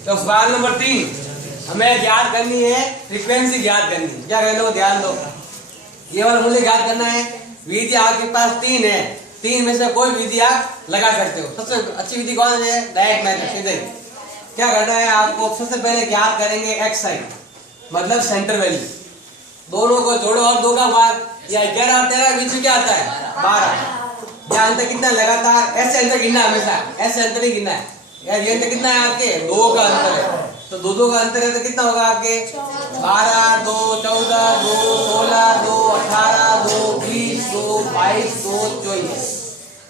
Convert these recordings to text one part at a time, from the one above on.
तो सवाल नंबर 3 हमें ज्ञात करनी है फ्रीक्वेंसी ज्ञात करनी है। क्या कहने को ध्यान दो, ये वाला मूल्य ज्ञात करना है। विधि आपके पास 3 है, 3 में से कोई विधि आप लगा सकते हो। सबसे अच्छी विधि कौन है? डायरेक्ट मेथड, सीधे। क्या करना है आपको? सबसे पहले ज्ञात करेंगे xi मतलब सेंटर वैल्यू। दोनों को जोड़ो और 2 का भाग, या 11 और 13 बीच में क्या आता है? 12। या अंतर कितना लगातार? ऐसे अंतर गिनना हमेशा, ऐसे अंतर ही गिनना है यार। ये अंतर कितना है आपके? 2 का अंतर है। तो 2 का अंतर है तो कितना होगा आपके? 12, 2, 14, 2, 16, 2, 18, 2, 20, 2, 22, 2, 24।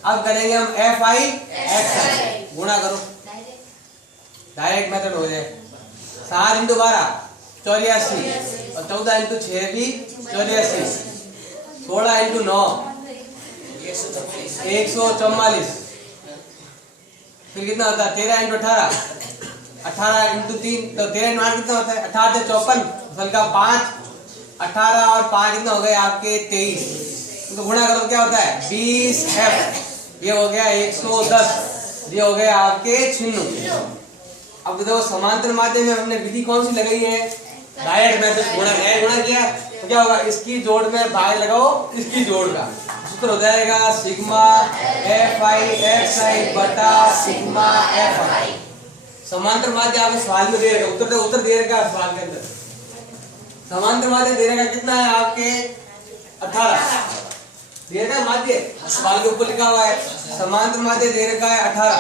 अब करेंगे हम fi xi, गुणा करो, डायरेक्ट मेथड हो जाए। 7 इंटू 12 84, और 14 इंटू 6 भी 84, 16 इंटू 9 144, फिर कितना होता है? 13 इंटू 18, 18 इंटू 3 तो 13 इंटू 8 कितना होता है? 18 से 54, फसल का 5, 18 और 5 कितना हो गए आपके? 23। तो गुणा करो क्या होता है? 20f, ये हो गया 110, ये हो गया आपके 96। अब देखो समांतर माध्यम में हमने विधि कौन सी लगाई है? डायरेक्ट मेथड, गुणा किया तो क्या होगा? इसकी जोड़ में भाग लगाओ इसकी जोड़ का, सूत्र हो जाएगा सिग्मा fi xi बटा सिग्मा fi। समांतर माध्यम आपको सवाल में दे रखा, उत्तर दे रखा सवाल के अंदर। समांतर माध्यम दे रखा कितना है आपके? 18 दे रखा है माध्य, सवाल के ऊपर लिखा हुआ है समांतर माध्यम दे रखा है 18।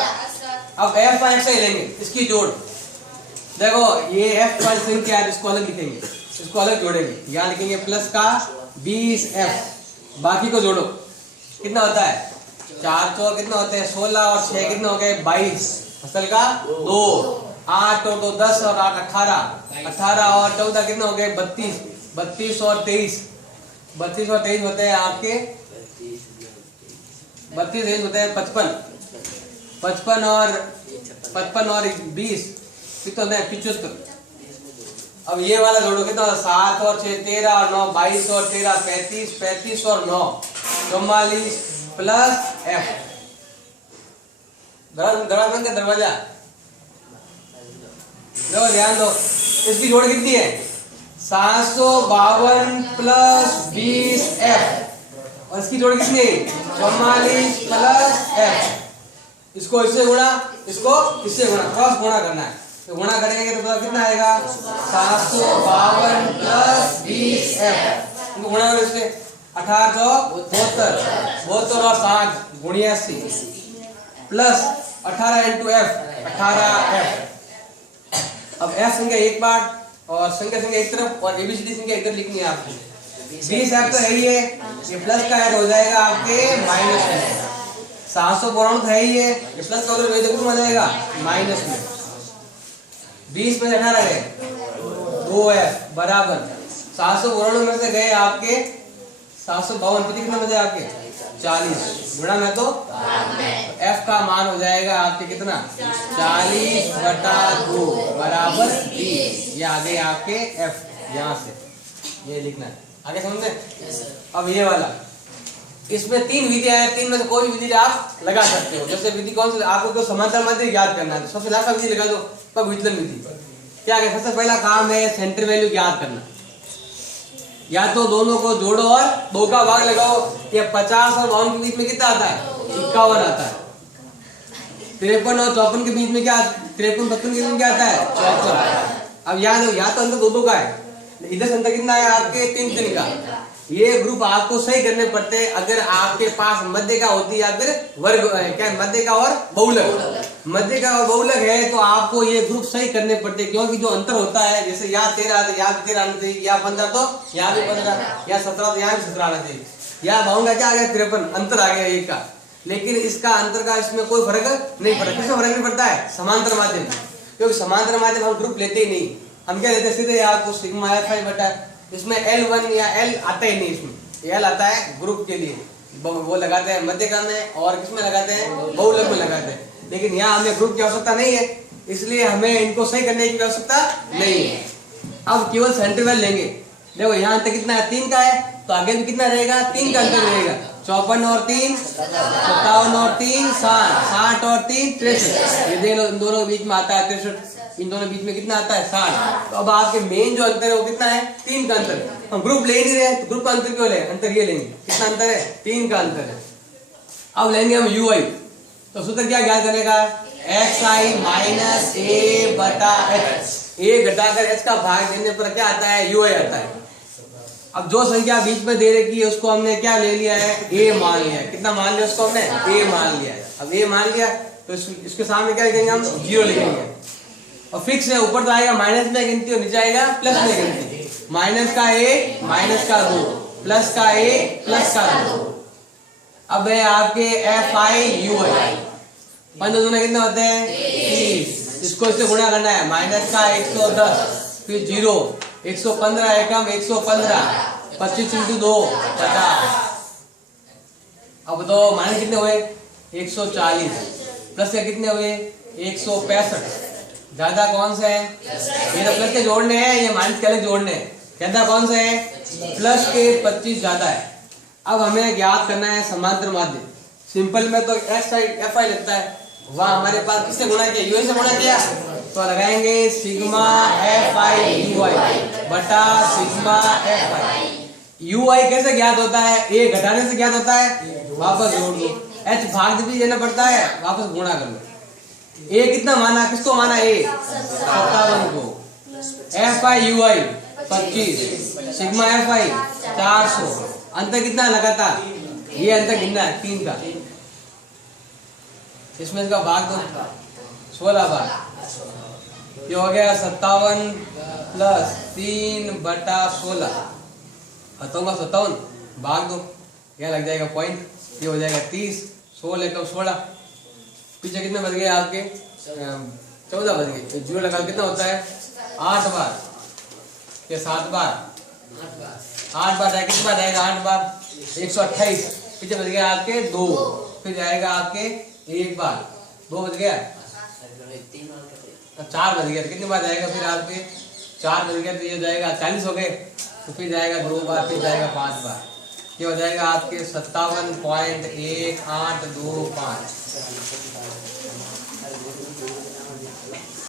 अब fi xi लेंगे, इसकी जोड़। देखो ये f वाली संख्या है, इसको अलग लिखेंगे, इसको अलग जोड़ेंगे। यहाँ लिखेंगे प्लस का 20f, बाकी को जोड़ो कितना होता है? 4 चौक कितना होते हैं? 16 और 6 कितना हो गए? 22, फसल का 2, 8 और 2 10 और 8 18, 18 और 14 कितना हो गए? 32, 32 और 23, 32 और 23 होते हैं आपके 32 होते हैं 55, 55 और 20 कितना होता है? 75। अब ये वाला जोड़ो कितना होता है? 7 और 6 13 और 9 22 और 13 35, 35 और 9 44 प्लस f। दरवाजा देखो, ध्यान दो, इसकी जोड़ कितनी है? 752 प्लस 20f, और इसकी जोड़ कितनी है? 44 प्लस f। इसको इससे गुणा, इसको इससे गुणा, क्रॉस गुणा करना है। तो गुणा करेंगे तो कितना आएगा? 752 प्लस 20f, इनको गुणा करो इससे 1872, 72 और 7 गुणिया 80 प्लस 18 इंटू f, 18f। अब f संख्या एक पार्ट और संख्या एक तरफ और एबीसीडी संख्या एक तरफ लिखनी है आपको। 20f तो है ही है, ये प्लस का ऐड हो जाएगा आपके माइनस में। 752 है ही है, ये प्लस का उधर आ जाएगा माइनस में। 20 में 18 गए, 2f बराबर 752 में से गए आपके 752, कितना बचे आपके? 40, गुणा में तो f का मान हो जाएगा आपके कितना? 40 बटा 2 बराबर 20। ये आ गए आपके f, यहाँ से ये लिखना है, आगे समझे? अब ये वाला, इसमें 3 विधियां हैं, 3 में से कोई विधि आप लगा सकते हो। जैसे विधि कौन सी? आपको तो समांतर माध्यम याद करना है, तो सबसे लास्ट विधि लगा दो, पग विचलन विधि। क्या है? सबसे पहला काम है सेंटर वैल्यू ज्ञात करना। या तो दोनों को जोड़ो और 2 का भाग लगाओ। ये 50 और 52 के बीच में कितना आता है? 51 आता है। 53 और 54 के बीच में क्या? 53 55 के बीच में क्या आता है? 54। अब याद हो, यहाँ तो अंतर 2 का है, इधर से अंतर कितना है आपके? 3 का। ये ग्रुप आपको सही करने पड़ते हैं अगर आपके पास मध्य का होती है या फिर वर्ग क्या मध्य का और बहुलक। मध्य का और बहुलक है तो आपको ये ग्रुप सही करने पड़ते हैं, क्योंकि जो अंतर होता है, जैसे यहाँ 13 यहाँ भी 13 आना चाहिए, या 15 तो यहाँ भी 15, या 17 तो यहाँ भी 17 आना चाहिए, या भाव का क्या आ गया? 53 अंतर आ गया एक का। लेकिन इसका अंतर का इसमें कोई फर्क नहीं पड़ता। किसमें फर्क नहीं पड़ता है? समांतर माध्यम, क्योंकि समांतर माध्यम हम ग्रुप लेते ही नहीं। हम क्या लेते हैं? सीधे आपको सिग्मा fi बटा, इसमें L1 या L आता ही नहीं, इसमें L आता है ग्रुप के लिए, वो लगाते हैं मध्यक्रम में, और किसमें लगाते हैं? बहुलक में लगाते हैं। लेकिन यहाँ हमें ग्रुप की आवश्यकता नहीं है, इसलिए हमें इनको सही करने की आवश्यकता नहीं है। अब केवल सेंटर वैल्यू लेंगे। देखो यहाँ अंतर कितना है? 3 का है, तो आगे भी कितना रहेगा? 3 का अंतर रहेगा, 54 और 3 57 और 3 60 60 और 3 63। ये देख लो इन दोनों के बीच में आता है 63, इन दोनों के बीच में कितना आता है 60। तो अब आपके मेन जो अंतर है वो कितना है 3 का अंतर। हम ग्रुप ले नहीं रहे तो ग्रुप का अंतर क्यों ले, अंतर ये लेंगे, कितना अंतर है 3 का अंतर है। अब लेंगे हम यू आई, तो सूत्र क्या ज्ञात करने का, एक्स आई माइनस ए बटा एच, ए घटाकर एच का भाग देने पर क्या आता है यू आई आता है। अब जो संख्या बीच में दे रखी है उसको हमने क्या ले लिया है ए मान लिया है, कितना मान लिया उसको हमने ए मान लिया है। अब ए मान लिया तो इसके सामने क्या लिखेंगे हम 0 लिखेंगे, और फिक्स है ऊपर तो आएगा माइनस में गिनती और नीचे आएगा प्लस में गिनती, माइनस का ए माइनस का 2 प्लस का ए प्लस का 2। अब है आपके एफ आई यू आई, 5 2 कितने होते हैं 30, इसको इससे गुणा करना है, माइनस का 110 फिर 0 115 एकम 115 25 इंटू 2 50। अब तो माइनस कितने हुए 140 प्लस के कितने हुए 165, ज्यादा कौन सा है, ये तो प्लस के जोड़ने हैं, ये माइनस के अलग जोड़ने हैं, ज्यादा कौन सा है प्लस के 25 ज्यादा है। अब हमें ज्ञात करना है समांतर माध्य, सिंपल में तो एक्स आई एफ आई लगता है, वहाँ हमारे पास किससे गुणा किया यू से गुणा किया, तो लगाएंगे सिग्मा एफ आई यू आई बटा सिग्मा एफ आई। यू आई कैसे ज्ञात होता है, ए घटाने से ज्ञात होता है, वापस जोड़ दो, एच भाग भी देना पड़ता है, वापस गुणा कर लो। ए कितना माना, किसको माना ए 57 को, F I you I 25, sigma F I 400, अंतर कितना लगातार, ये अंतर गिनना है 3 का, इसमें इसका भाग दो 16 बार, ये हो गया 57 प्लस 3 बटा 16, 57 भाग दो, यह लग जाएगा पॉइंट, ये हो जाएगा 30, 16 एकम 16, पीछे कितने बच गए आपके 14 बच गए, 0 लगा कितना होता है 8 बार, ये 7 बार 8 बार जाएगा, कितनी बार जाएगा 8 बार 128, पीछे बच गया आपके 2, फिर जाएगा आपके 1 बार 2 बच गया, 4 बच गया, कितनी बार जाएगा फिर आपके 4 बच गया, तो ये जाएगा 40 हो गए, तो फिर जाएगा 2 बार, फिर जाएगा 5 बार, ये हो जाएगा आपके 57.1825।